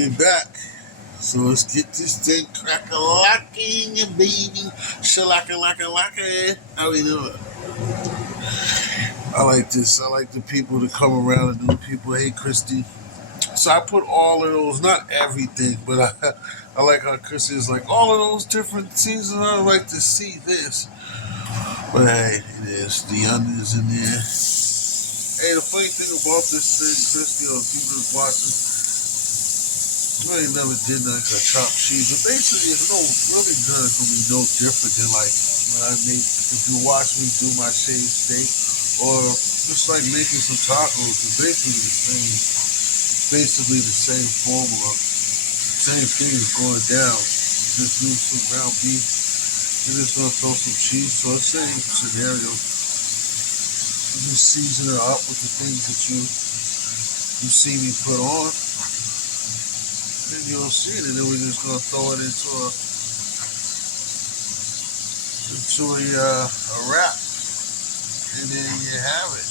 we back. So let's get this thing crack-a-lacking, baby. Shalaka-laka-laka. How we doing? I like this. I like the people to come around and new people. Hey, Christy. So I put all of those, not everything, but I like how Christy is like, all of those different seasons. I like to see this. But hey, it is. The onions in there. Hey, the funny thing about this thing, Christy, or people that's watching, I ain't never did nothing like chopped cheese, but basically it's really good. It's gonna be no different than like when I make. If you watch me do my shaved steak, or just like making some tacos, it's basically the same. Basically the same formula, same thing is going down. Just do some ground beef, and just gonna throw some cheese. So it's the same scenario. You just season it up with the things that you see me put on. Then you'll see it, and then we're just gonna throw it into a wrap, and then you have it.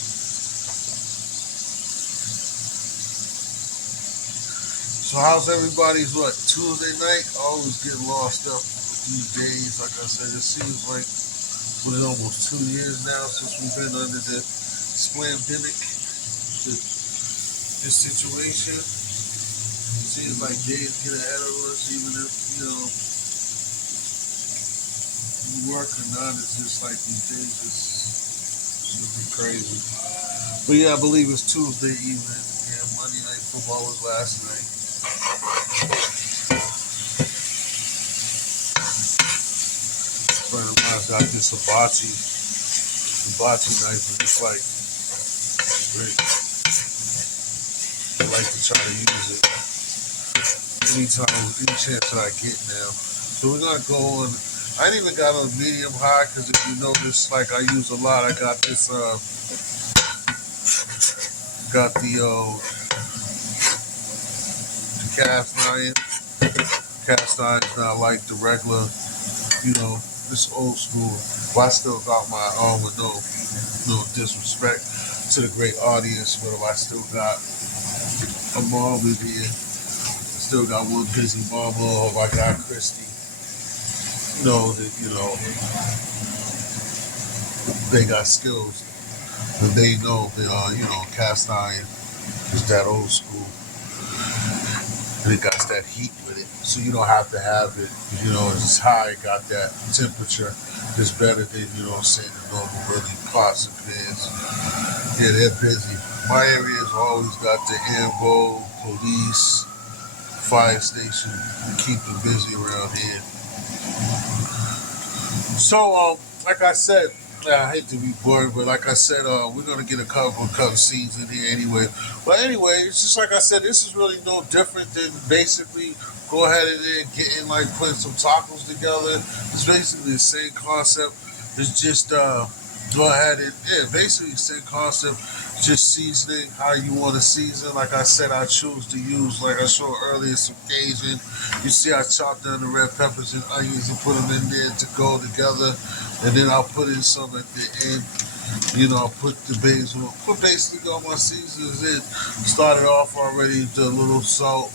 So how's everybody's Tuesday night? I always get lost up these days. Like I said, it seems like it's been almost 2 years now since we've been under the splamdemic, this situation. It seems like days get ahead of us, even if, you work or not. It's just like these days just be crazy. But yeah, I believe it's Tuesday evening. Yeah, Monday Night Football was last night. A friend of mine's got this hibachi knife, and it's like great. I like to try to use it any chance that I get now. So we're gonna go on. I ain't even got on medium high because if you notice, like I use a lot. I got this. Got the cast iron. Cast iron's not like the regular. This old school. But I still got my with no disrespect to the great audience, but I still got a marble here. Still got one busy marble, or I got Christy. They got skills, and they know they are, cast iron is that old school, and it got that heat with it, so you don't have to have it, it's high, it got that temperature. It's better than, the normal really pots and pans. Yeah, they're busy. My area's always got the ambo, police, fire station to keep them busy around here. So, like I said, I hate to be boring, but like I said, we're gonna get a couple scenes in here anyway. But anyway, it's just like I said, this is really no different than basically go ahead and then getting like putting some tacos together. It's basically the same concept. It's just go ahead and basically the same concept. Just seasoning how you want to season. Like I said, I choose to use, like I showed earlier, some Cajun. You see, I chopped down the red peppers and onions and put them in there to go together. And then I'll put in some at the end. I'll put the basil. Put basically all my seasonings in. Started off already with a little salt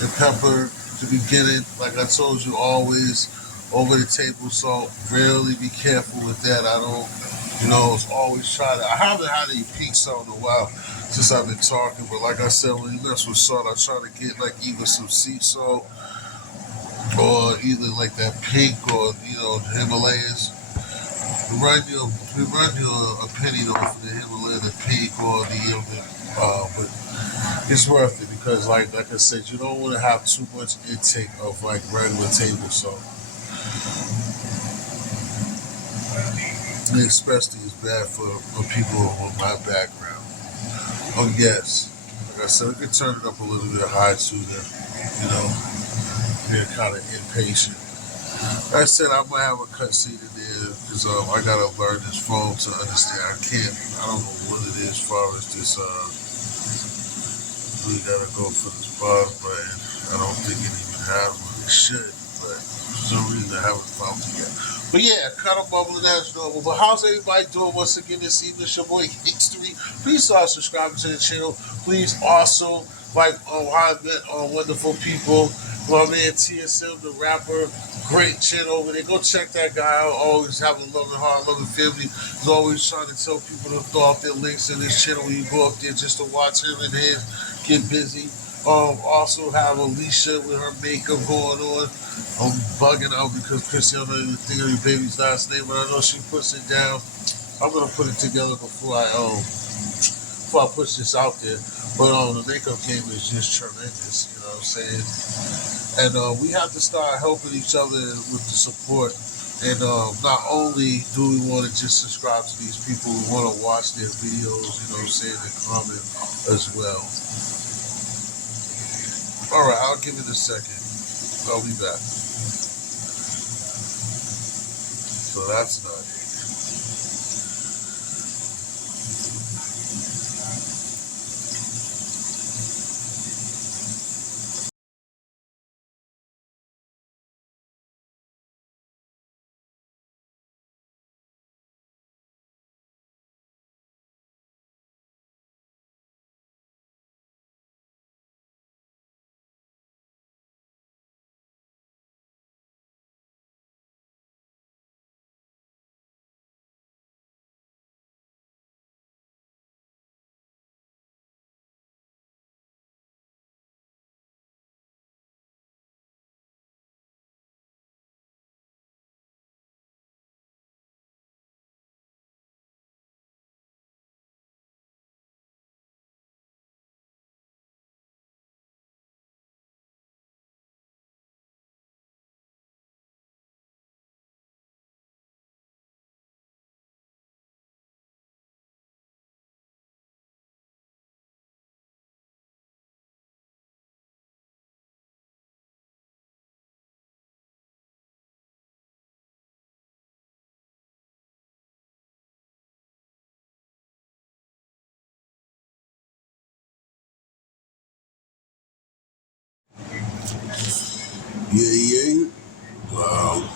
and pepper at the beginning. Like I told you, always over the table salt. Really be careful with that. I don't. It's always try to. I haven't had any pink salt in a while since I've been talking, but like I said, when you mess with salt, I try to get like either some sea salt or either like that pink or the Himalayas. Run you a penny though for the Himalaya, the pink or the but it's worth it because like I said, you don't want to have too much intake of like regular table salt. And especially it's bad for people with my background. Oh yes, like I said, we can turn it up a little bit high too. They're kind of impatient. Like I said, I might have a cut seat in there because I gotta learn this phone to understand. I don't know what it is as far as this. We gotta go for this buzz brand. I don't think it even has one. It should, but for some reason I haven't found it yet. But yeah, kind of bubbling as normal. But how's everybody doing once again this evening? It's your boy History. Please start subscribing to the channel. Please also like how I met wonderful people. My man TSM, the rapper, great chin over there. Go check that guy out. Always have a loving heart, loving family. He's always trying to tell people to throw out their links in his channel when you go up there just to watch him and his get busy. Also have Alicia with her makeup going on. I'm bugging out because Chrissy, I don't even think of your baby's last name, but I know she puts it down. I'm gonna put it together before I push this out there. But the makeup game is just tremendous, you know what I'm saying? And we have to start helping each other with the support. And not only do we want to just subscribe to these people, we want to watch their videos, you know what I'm saying, and comment as well. All right, I'll give it a second. I'll be back. So that's not it. Yeah, yeah. Wow.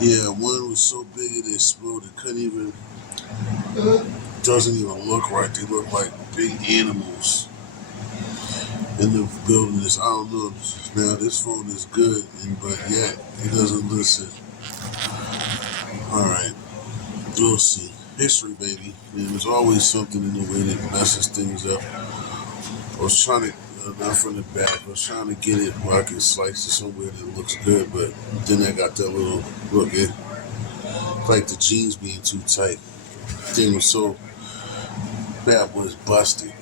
Yeah, one was so big it exploded. Couldn't even, doesn't even look right. They look like big animals in the building. I don't know. Now this phone is good, but yet it doesn't listen. All right, we'll see. History, baby. Man, there's always something in the way that messes things up. I was trying to, not from the back, I was trying to get it where I can slice it somewhere that looks good, but then I got that little, look, it's like the jeans being too tight. Thing was so bad was busted.